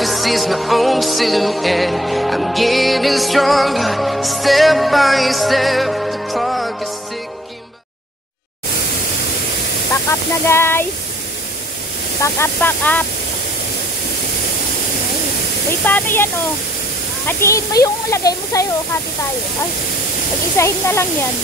can see my own silhouette. I'm getting stronger, step by step. The clock is ticking. Pack up na guys. Pack up, pack up. Uy, paano yan oh? Hatiin mo yung lagay mo sa'yo. Hati tayo. Ay, pag-isahin na lang yan.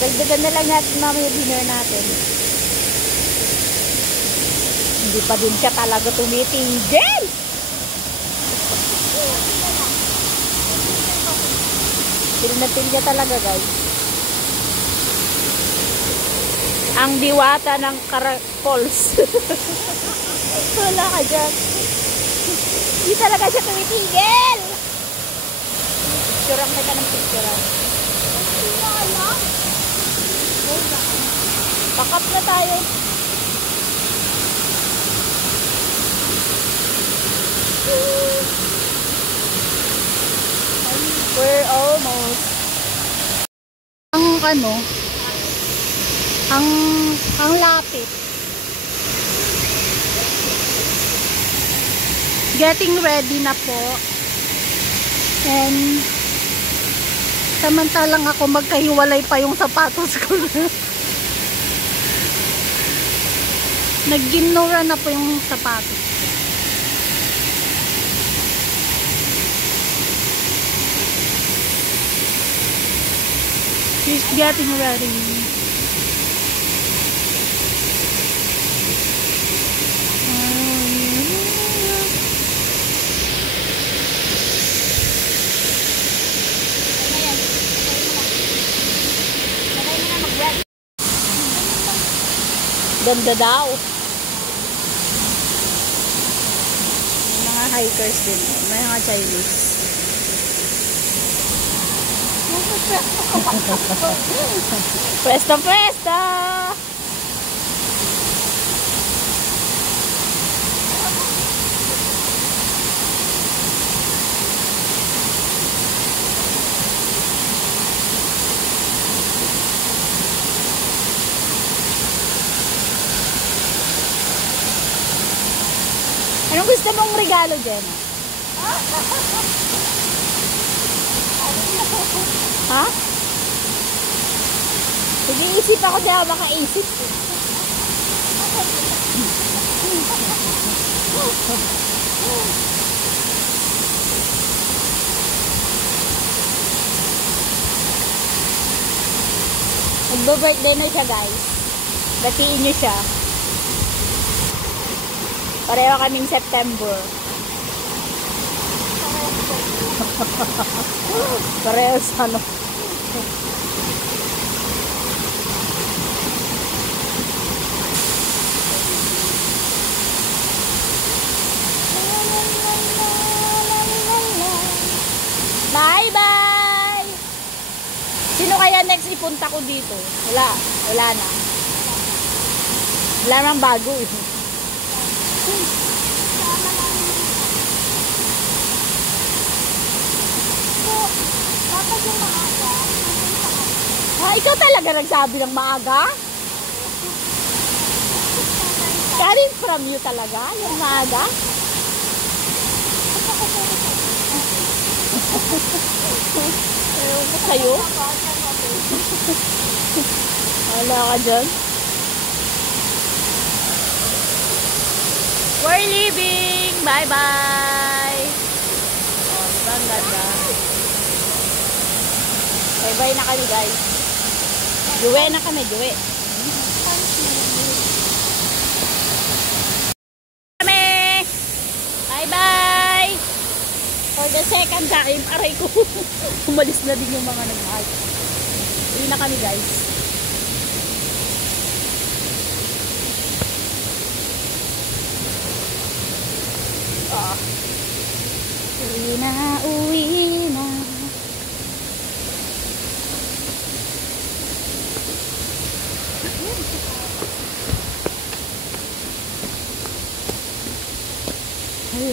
Dagdagan na lang natin mamaya dinner natin. Hindi pa din siya talaga tumitigil. Pilnatin niya talaga guys. Ang diwata ng karakols. Wala ka dyan. Hindi talaga siya tumitigil. Picturean kita ng picturean. Pakap na tayo. We're almost. Ang lapit. Getting ready na po. And samantalang ako magkahiwalay pa yung sapatos ko. Nagginura na po yung sapatos. She's getting ready. Ganda daw. May mga hikers din. May mga Chinese. Presto, presto! Anong gusto mong regalo dyan? Ha? Nag-iisip ako dyan, makaisip. Magbo-birthday na siya guys. Batiin nyo siya. Pareho kaming September. Pareho sa ano. Bye-bye! Sino kaya next ipunta ko dito? Wala. Wala na. Wala nang bago eh. Ah, ikaw talaga nagsabi ng maaga? Coming from you talaga? Yung maaga? Ewan ko sa'yo. Wala ka dyan. We're leaving! Bye-bye! Oh, diba ang ganda? Bye-bye na kami guys. Juwe na kami, juwe. Kami! Bye-bye! For the second time, aray ko. Umalis na din yung mga nag-hike. Uwi na kami guys. Uwi na, uwi na. Ay,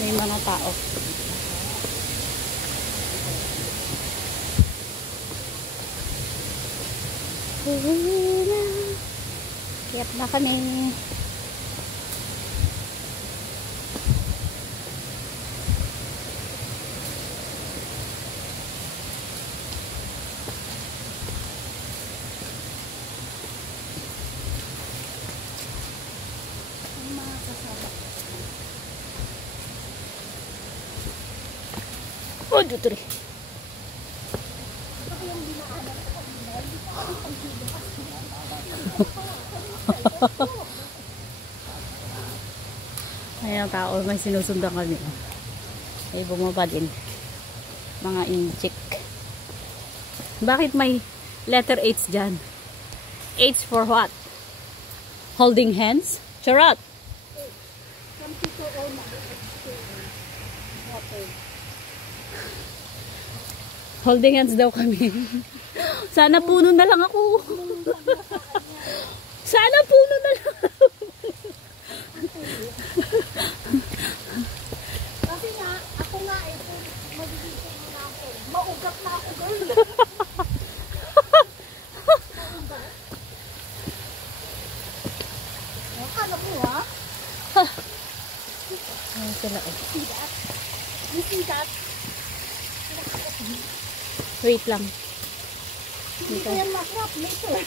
may mga tao. Uwi na. 'Yap na kami. Oh, dutri. Ayan tao, may sinusundan kami. Ay, bumaba din. Mga inchik. Bakit may letter H dyan? H for what? Holding hands? Charot! Holding hands daw kami. Sana puno na lang ako. Sana puno na lang ako. Kasi nga, ako nga eh, magiging na ako. Maugat na ako, girl. Alam mo ha? Ayan sila eh. See that? You see that? Wait lang. Hindi ko yan masarap later.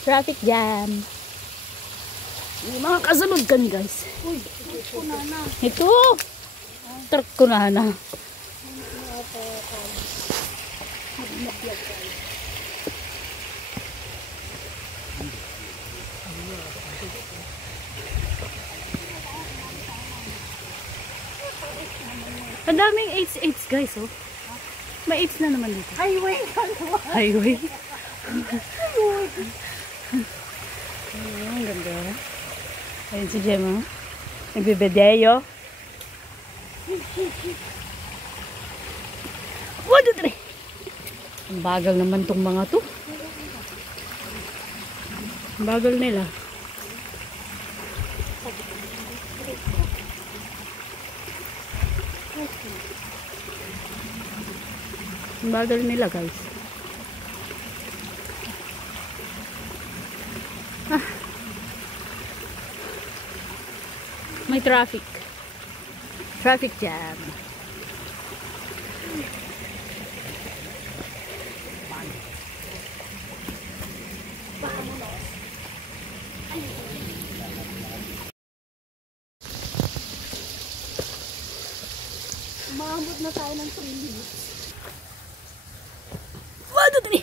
Traffic jam. Yung mga kasunod kan guys. Uy, ito na na. Ito. Truck ko na. Ang daming 8 guys oh. May 8 na naman dito. Highway. Highway. Ang ganda. Ayun si Gemma. Nagbibedeyo. 1, 2, 3. Ang bagal naman tong mga to. Ang bagal nila. Ang bagal nila guys. May traffic. Traffic jam. Umabot na tayo ng 3 minutes. 1, 2, 3.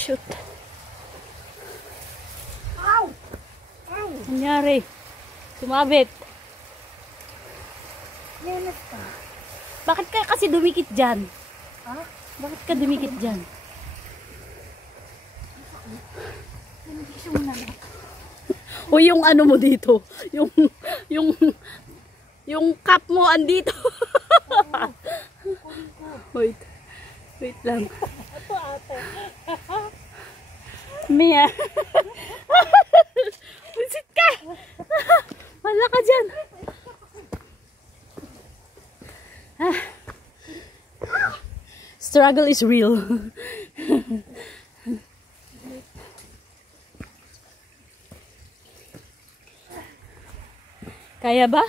Shoot. Ow! Ow! Nangyari. Sumabit. Lenas pa. Bakit ka kasi dumikit dyan? Ha? Bakit ka dumikit dyan? Hindi siya muna na. O yung ano mo dito? Yung cup mo andito. Wait. Wait lang. Ito ate. Mia. Visit ka. Wala ka dyan. Struggle is real. Kaya ba?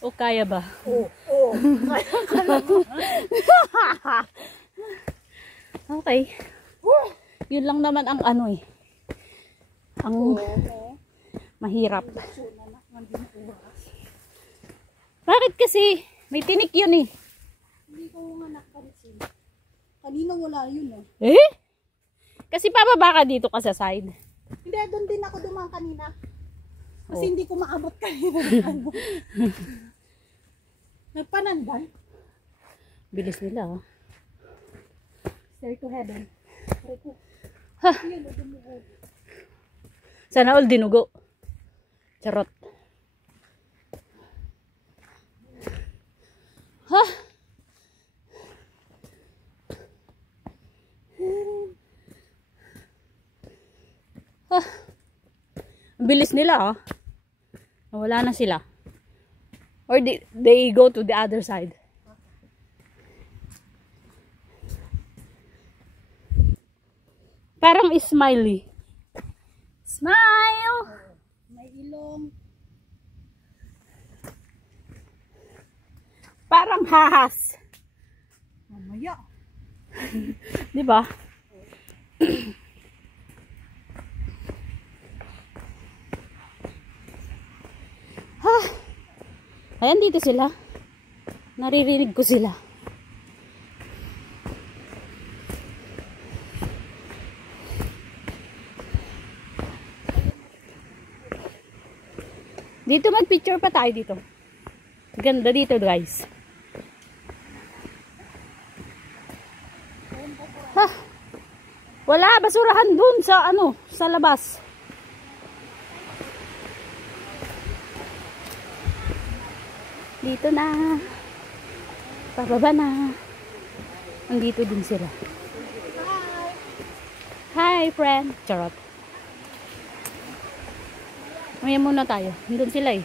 O kaya ba? Oo. Okay. Yun lang naman ang ano eh. Ang mahirap. Bakit kasi? May tinik yun eh. Hindi ko nga nakapansin. Kanina wala yun eh. Eh? Kasi pababa ka dito ka sa side. Hindi, doon din ako dumaan kanina. Kasi Oh. hindi ko maabot kanina. Nagpanandan. Bilis nila oh. Stair to heaven. Sabi ko, Ha. yun, dumugo. Sana all dinugo. Charot. Ha? Ha? Ang bilis nila oh. Wala na sila. Or they go to the other side. Parang smiley. Smile! May ilong. ahas. Mamaya. Di ba? Ha? Ayan, dito sila. Naririnig ko sila. Dito mag-picture pa tayo dito. Ganda dito, guys. Ha? Wala, basurahan dun sa ano, sa labas. Dito na. Pababa na. Andito din sila. Hi, friend. Charot. Maya muna tayo. Nandun sila eh.